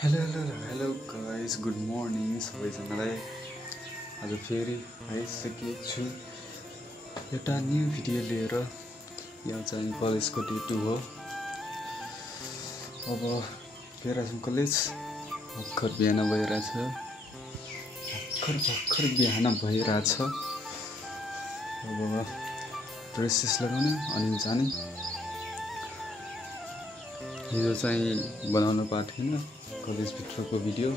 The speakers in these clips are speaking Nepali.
हेलो गाइस, गुड मर्निङ सबैजनालाई। आज फेरि आइसकेको छु एउटा न्यू भिडियो लिएर। यहाँ चाहिँ कलेजको डे 2 हो। अब गइरहेछौँ कलेज। भर्खर बिहान भइरहेछ। अब ड्रेसेस लगाउने अनि जाने। हिजो चाहिँ बनाउनु पाएको थिएन कलेजभित्रको भिडियो,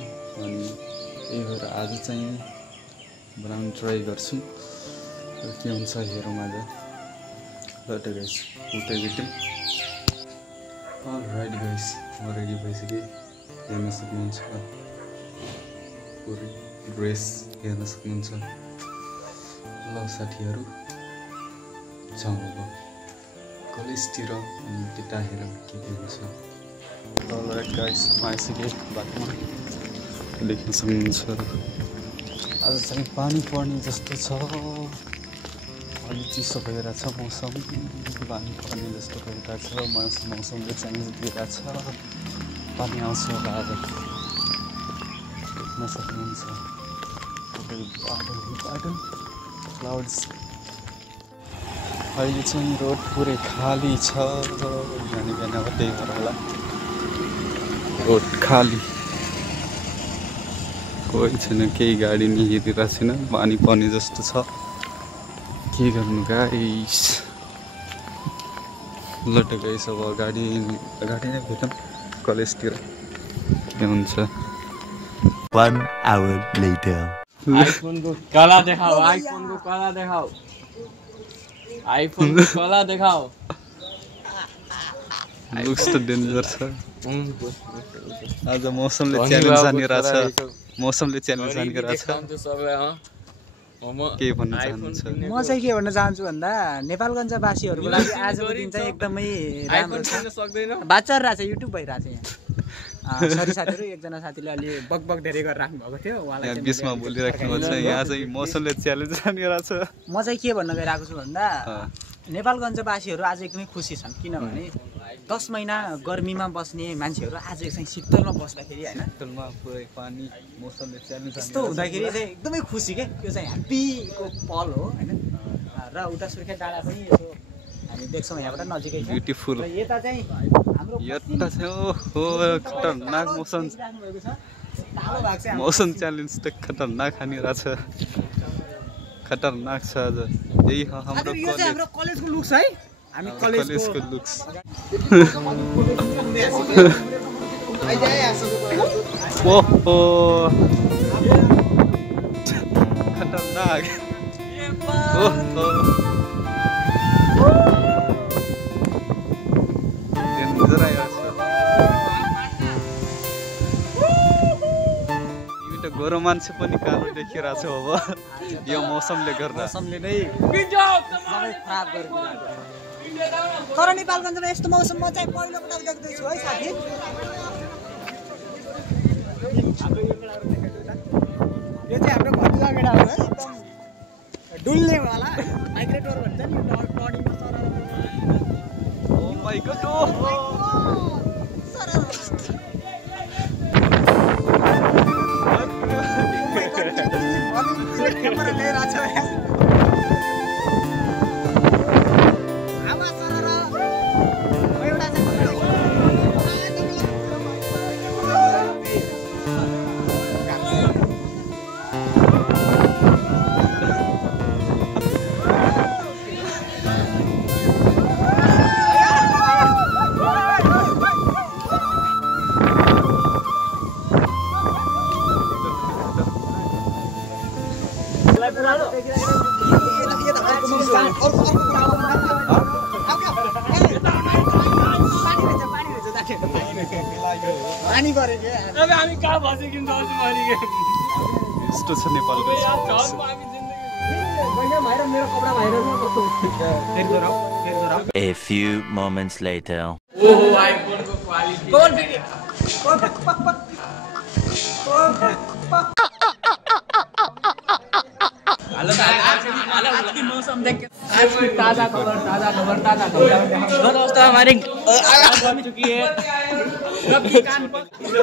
अनि यही भएर आज चाहिँ बनाउनु ट्राई गर्छु। के हुन्छ हेरौँ आज। ल त गाइस, उतै भेटौँ। अलराइट गाइस, म रेडी भइसकेँ। हेर्न सक्नुहुन्छ, पुरै ड्रेस हेर्न सक्नुहुन्छ। ल साथीहरू, जाउँ अब कलेजतिर अनि त्यता हेरौँ के हुन्छ। अलराइट गाइस, म आइसकेँ बाटोमा। देख्न सक्नुहुन्छ आज चाहिँ पानी पर्ने जस्तो छ। अलि चिसो भइरहेछ मौसम। पानी पर्ने जस्तो भइरहेछ। मौसमले चेन्ज दिइरहेछ। पानी आउँछ होला आज। देख्न सक्नुहुन्छ बादल क्लाउड्स। अहिले चाहिँ रोड पुरै खाली छ। बिहान अब त्यही भएर होला रोड खाली, कोही छैन, केही गाडी नि हिँडिरहेको छैन। पानी पर्ने जस्तो छ। के गर्नु गाइस। ल त गाइस, अब गाडी नै भेटौँ कलेजतिर। के हुन्छ। 1 hour later. आईफोन को काला दिखाओ। आईफोन को काला दिखाओ। आईफोन को काला दिखाओ। लुक्स त डेन्जर छ। आज मौसमले च्यालेन्ज हानिरहेछ। के भन्न चाहनुहुन्छ? म चाहिँ के भन्न चाहन्छु भन्दा नेपालगञ्जवासीहरूको लागि आजको दिन चाहिँ एकदमै राम्रो छ। बाचा रहेछ, युट्युब भइरहेछ यहाँ। सरी साथीहरू, एकजना साथीले अलि बकबक धेरै गरेर राख्नु भएको थियो, उहाँलाई बिचमा बोलिराख्नु भएको छ। यहाँ चाहिँ मौसमले च्यालेन्ज हानिरहेछ। म चाहिँ के भन्न गइरहेको छु भन्दा नेपालगञ्जवासीहरू आज एकदमै खुसी छन्। किनभने 10 महिना गर्मीमा बस्ने मान्छेहरू आज चाहिँ शीतलमा बस्दाखेरि होइन, शीतलमा पुरै पानी मौसमले च्यालेन्ज यस्तो हुँदाखेरि चाहिँ एकदमै खुसी के। यो चाहिँ ह्याप्पीको पल हो होइन। र उता सुर्खेत डाँडा पनि यसो हामी देख्छौँ यहाँबाट नजिकै छ। ब्युटिफुल। र यता चाहिँ हाम्रो यता चाहिँ ओहो खतरनाक मौसम। मौसम च्यालेन्ज त खतरनाक हानिरहेछ। खतरनाक छ आज। यही हो हाम्रो कलेजको लुक्स है। हामी कलेजको लुक्स। ओहो खतरनाक। ओहो डेन्जर आइरहेछ। यो त गोरो मान्छे पनि कालो देखिरहेछ अब यो मौसमले गर्दा। मौसमले नै सबै खराब गरिदिएको। तर नेपालगञ्जमा यस्तो मौसम म चाहिँ पहिलोपटक देख्दैछु है साथी। यो चाहिँ हाम्रो घरको गेडा हो है, एकदम डुल्नेवाला माइग्रेटर भन्छ नि। यो टर्निङमा सर ओ माय गॉड। पानी परे के। अब हामी कहाँ बसे कि जाउँछु मरि के। यस्तो छ नेपालको। हामी जिन्दगी भैया मेरो कपडा भाइरल न कस्तो फेरि दोराउ। A few moments later. ओहो आईफोन को क्वालिटी। बोल फेरि। हेलो आज की मौसम देख के आज की ताजा खबर दोस्तों हमारी आ चुकी है। A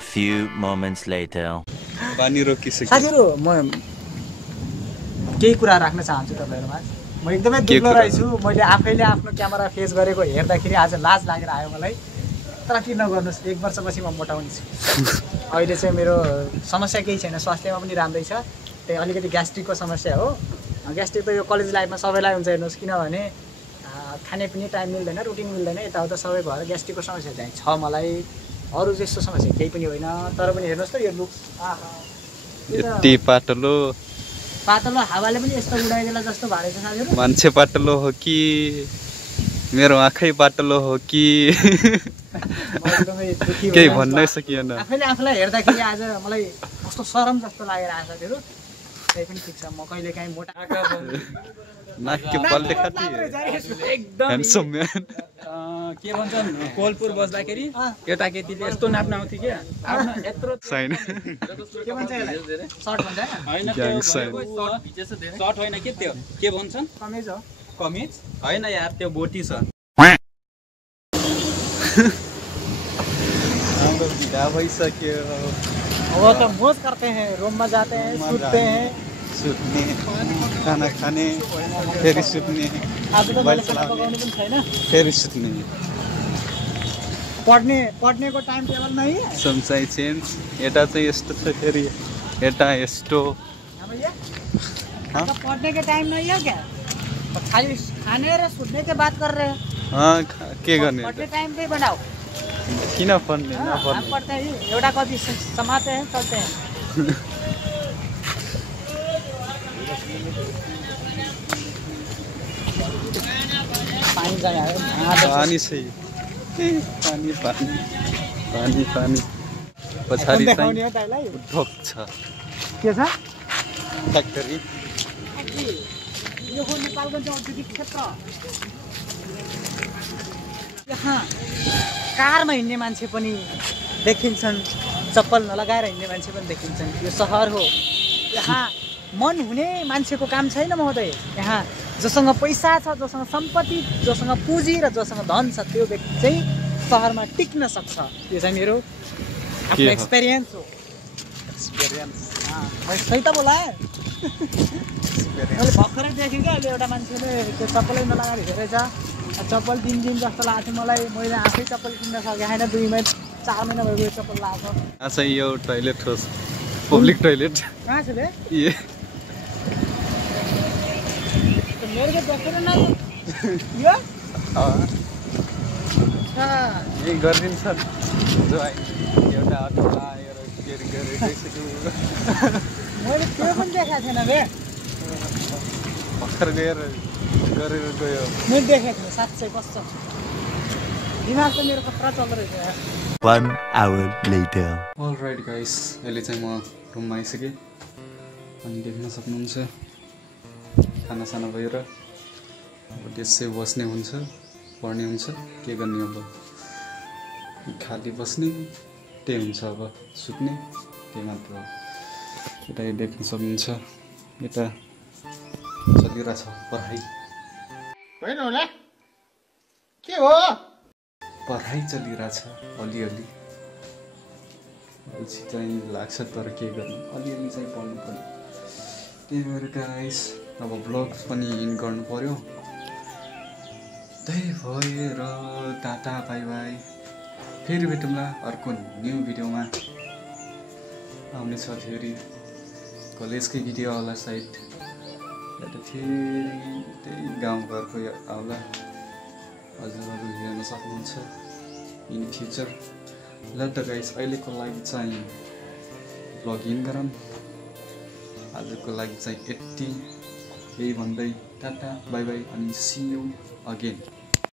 few moments later. पानी रोकिसक्यो साथीहरु म केही कुरा राख्न चाहन्छु तपाईहरुमा म एकदमै दुब्लो रहेछु मैले आफैले आफ्नो क्यामेरा फेस गरेको हेर्दाखेरि आज लाज लागेर आयो मलाई तर के नगर्नुस् एक वर्षपछि म मोटाउने छु अहिले चाहिँ मेरो समस्या केही छैन स्वास्थ्यमा पनि राम्रै छ त्यही अलिकति ग्यास्ट्रिकको समस्या हो ग्यास्ट्रिक त यो कलेज लाइफमा सबैलाई हुन्छ हेर्नुस् किनभने खाने पनि टाइम मिल्दैन रुटिन मिल्दैन यताउता सबै भएर ग्यास्ट्रिकको समस्या चाहिँ छ मलाई अरु जस्तो समस्या केही पनि होइन तर पनि हेर्नुस् त यो लुक्स यति पातलो हावाले पनि यस्तो उडाइदेला जस्तो भएको छ साथीहरु मान्छे पातलो हो कि मेरो आँखै पातलो हो कि केही भन्नै सकिएन आफैले आफूलाई हेर्दाखेरि आज मलाई कस्तो शरम जस्तो लागेर आछ साथीहरु त्यही पनि ठिक छ म कहिलेकाहीँ मोटा नाक के बल देखाती एकदम ह्यान्डसम म्यान के भन्छन् कोलपुर बस्दाखेरि एउटा केटीले यस्तो नाप्न आउँथ्यो के आफ्नो यत्रो साइन के भन्छ यसलाई सर्ट भन्छ हैन ग्याङ साइन सर्ट होइन के त्यो के भन्छन् कमेज हो कमिज हैन यार त्यो बोटी छ हाम्रो बिदा भइसक्यो वो तो मौज करते हैं रूम में जाते हैं सूतते हैं सुत्ने खाना खाने फेरि सुत्ने आज तो मैले खाना पकाउने पनि छैन फेरि सुत्ने पढ्ने को टाइम टेबल नहीं है समसाई चेन्ज यता चाहिँ यस्तो छ फेरि यता यस्तो भैया आपका पढ़ने के टाइम नहीं है क्या खाली खाने र सुतने के बात कर रहे हैं के गर्ने पढ़ने टाइम पे बनाओ किन पढ्ने हम पढ़ते हैं एउटा कति समाते हैं चलते हैं पानी जाने पानी सही पानी पानी पानी पानी पछाडि चाहिँ उद्योग छ के छ फ्याक्ट्री यो हो नेपालगञ्ज औद्योगिक क्षेत्र यहाँ कारमा हिँड्ने मान्छे पनि देखिन्छन् चप्पल नलगाएर हिँड्ने मान्छे पनि देखिन्छन् यो सहर हो यहाँ मन हुने मान्छेको काम छैन महोदय यहाँ जोसँग पैसा छ जोसँग सम्पत्ति जोसँग पुँजी र जोसँग धन छ त्यो व्यक्ति चाहिँ सहरमा टिक्न सक्छ यो चाहिँ मेरो आफ्नो एक्सपिरियन्स हो सही त बोला मैले भर्खरै देखेँ क्या अहिले एउटा मान्छेले त्यो चप्पलै नलगाएर हिँडेको रहेछ चप्पल 3 दिन जस्तो लाग्थ्यो मलाई मैले आफै चप्पल किन्न सकेँ होइन 2 महिना 4 महिना भयो चप्पल लगाएको अच्छा यो टॉयलेट हो पब्लिक टॉयलेट कहाँ छ बे ये तो मेरे को देखेर न यो यही गरिदिन्छ जो एउटा अटो आएर केरी गरेर गइसक्यो मैले त्यो पनि देखाएको थिएन बे भर्खर गरेर गयो मैले देखेको थिएँ साँच्चै कस्तो दिमाग त मेरो खतरा चल्दो रहेछ 1 hour later. अलराइट गाइस अहिले चाहिँ म रुममा आइसकेँ अनि देख्न सक्नुहुन्छ खाना साना भएर अब त्यसै बस्ने हुन्छ पढ्ने हुन्छ के गर्ने अब खाली बस्ने त्यही हुन्छ अब सुत्ने त्यही मात्र हो यता देख्न सक्नुहुन्छ यता चलिरहेछ पढाइ होइन होला के हो पढाइ चलिरहेछ अलिअलि पछि चाहिँ लाग्छ तर के गर्नु अलिअलि चाहिँ पढ्नु पर्ने त्यही भएर गाइस अब ब्लग पनि इन गर्नु पर्यो त्यही भएर टाटा बाई बाई फेरि भेटौँला अर्को न्यू भिडियोमा आउनेछ फेरि कलेजकै भिडियो आउला सायद या त फेरि त्यही गाउँघरको आउला हजुरहरू हेर्न सक्नुहुन्छ इन फ्युचर ल त गाइस अहिलेको लागि चाहिँ ब्लग इन गरौँ आजको लागि चाहिँ यति यही भन्दै टाटा बाई बाई अनि सी यू अगेन